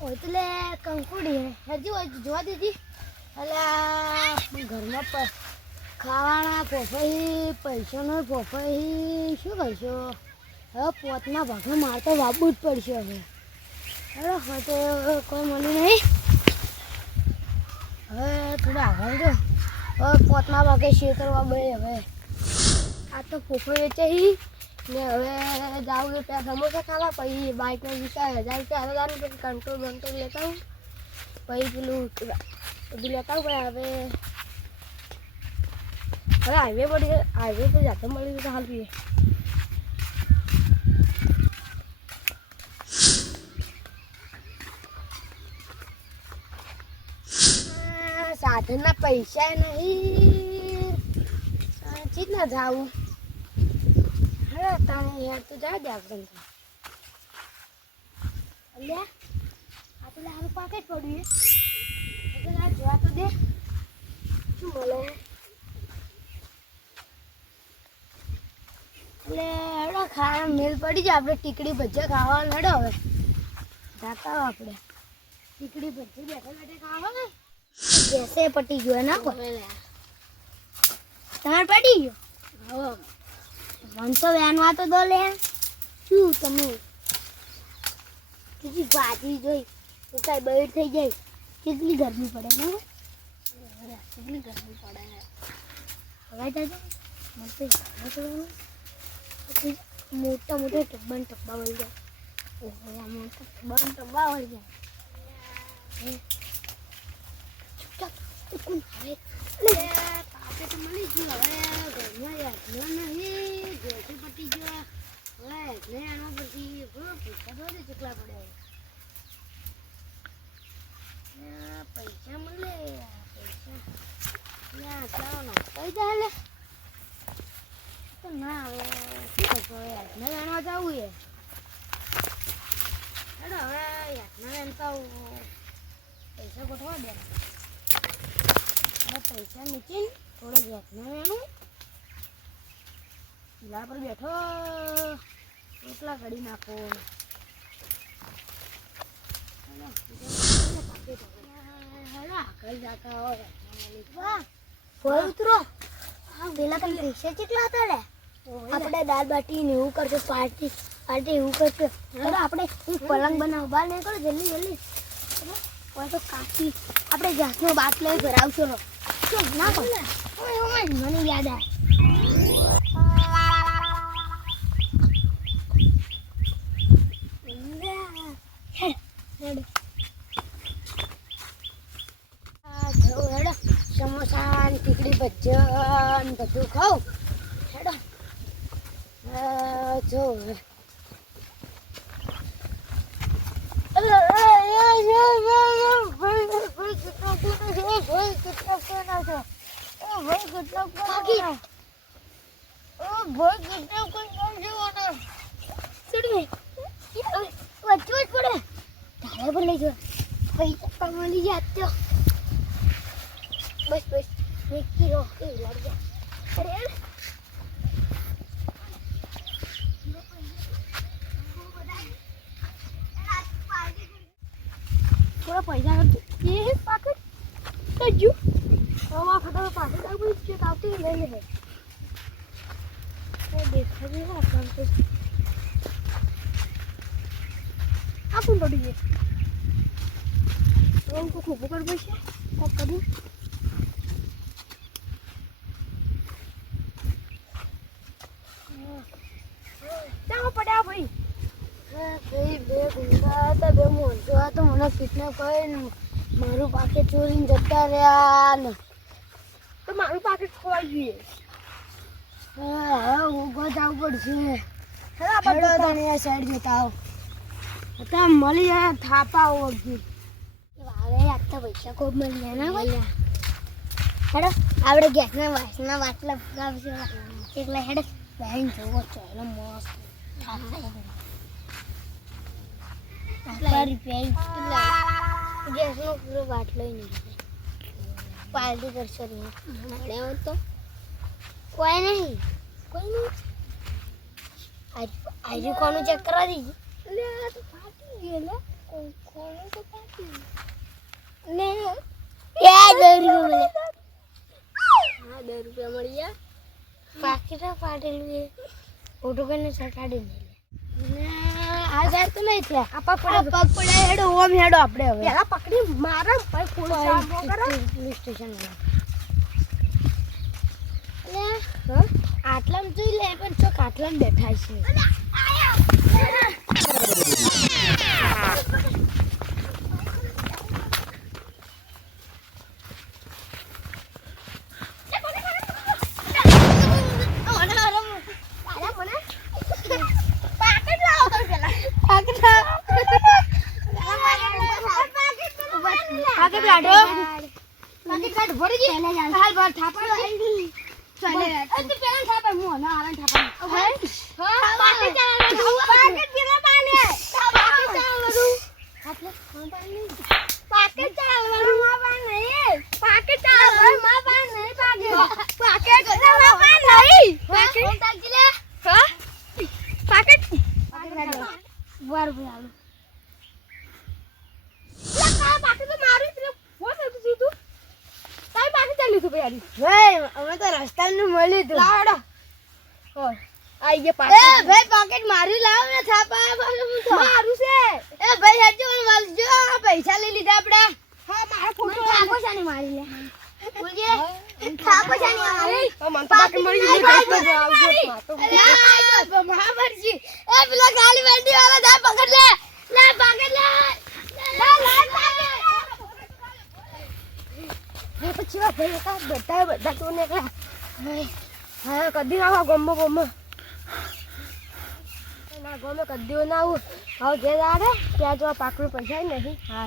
એટલે કંકુડી હજી હોય જોવા દીધી એટલે ઘરમાં ખાવાના પોફાઈ પૈસાનો પોફાઈ શું કરશો હવે પોતના ભાગમાં મારે તો વાપવું જ પડશે હવે હવે તો કોઈ મળ્યું નહીં હવે થોડું આગળ જો હવે પોતના ભાગે શેતરવા બે હવે આ તો પોફાઈ વેચાઈ ને હવે જાઉં કે ત્યાં સમોસા ખાવા પછી બાઇકને વિચાર 1000 રૂપિયા હવે કંટ્રોલ બંટ્રોલ લેતા આવું પછી પેલું બધું લેતા આવું હવે હાઈવે પર જાતે મળી તો હાલ પીએ સાધનના પૈસા નહીં ચીજ ના જાવું તાણે યાર તો જા દે આપણે અલ્યા આ તો લારું પાકેટ પડ્યું એટલે આ જોવા તો દે શું મળે એટલે હેડો ખાવા મેલ પડી જાય આપણે ટીકડી ભજીયા ખાવાનું હેડો હવે જાતા હો આપણે ટીકડી ભજીયા બેઠા બેઠા ખાવા ને ગેસે પટી ગયો ના તમારે પટી ગયો હવે મન તો વેનવા તો દો લે શું તમે કેટલી ભાજી જોઈ તો કાંઈ બળ થઈ જાય કેટલી ગરમી પડે ને કેટલી ગરમી પડે હવે દાદા પછી મોટા મોટા ટબ્બા વળી જાય ઓહો આ મોટા ટબ્બા વળી જાય કોણ હવે તાપે તો મળી ગયું હવે ઘરમાં યાદ નહીં ગેસી પટી ગયો હવે એટલે એના પછી પૈસા દોડે કેટલા પડે પૈસા મળે પૈસા ચાલો નાસ્તો ચાલે તો ના હવે શું કરશો હવે યાદના વેણવા જવું એ હેડો હવે યાદના વેણતા પૈસા ગોઠવા દે પૈસા મૂકીને થોડો યાદના વેણું ચૂલા પર બેઠો રોટલા ઘડી નાખો આગળ જતા હોય ઉતરો પેલા તમે પૈસા કેટલા હતા લે આપણે દાળ બાટી ને એવું કરશો પાર્ટી એવું કરશો આપણે પલંગ બનાવો બહાર નહીં કરો જલ્દી હોય તો કાકી આપણે ગેસનો બાટલો ભરાવશો ના મને યાદ આવે સમોસા ટીકડી ભજીયા બધું ખાવ હેડો જો મળી જાત તો બસ મેકી રો કે લડ જા અરે થોડા પૈસા એ પાકટ કજુ હવા ફટા પાકટ આવું છે આવતી લઈ લે એ દેખા દે આપણ તો આપણ પડી ગઈ તો ખૂબ કર પૈસા કોક કરું ચાલો પડ્યા ભાઈ બે ગુંડા હતા બે મોંઘો હતો મને કિડનેપ કરીને મારું પાકેટ ચોરીને જતા રહ્યા ને તો મારું પાકેટ ખોવાઈ ગયું હવે ઊભા જવું પડશે આપણે સાઈડ જતા આવો અત્યારે મળી જાય થાપા વગી વારે આટલા પૈસા ખૂબ મળી જાય ને હેડો આપણે ગેસના વાસના વાટલા ગાવશે એટલે હેડો બહેન જોવો ચાલો મસ્ત ગેસનો પૂરો બાટલો નહીં પાર્ટી કરશો નહીં તો કોઈ નહીં આજે કોનું ચેક કરવા દીધી એટલે આ તો ફાટી ગયેલા કોનું તો કાઢેલું એ ફોટો કરીને કાઢી ને આ જાય તો નહીં થયા આ પગ પડે હેડો ઓમ હેડો આપણે હવે પેલા પકડી મારે પછી પોલીસ સ્ટેશન આટલામાં જોઈ લે પણ ચોક આટલામાં બેઠા છે અમે તો રસ્તા નું મળ્યું હતું લાવડો આઈએ પાકેટ ભાઈ પાકેટ મારી લાવ ને થાપા મારું છે એ ભાઈ હેડજો મને મળજો પૈસા લઈ લીધા આપણે હા મારો ફોટો થાપો સાની મારી લે બોલજે થાપો સાની મારી મન તો પાકેટ મળી ગયું આવજો મહાવરજી એ પેલા ગાલી બેંડી વાળા જા પકડ લે પાકેટ લે પછી ભાઈ કા બધા તો ને હા કદી આવો ગમો ના ગમે કદી ના આવું હવે જે આવે ત્યાં જો પાકડું પૈસા નહીં હા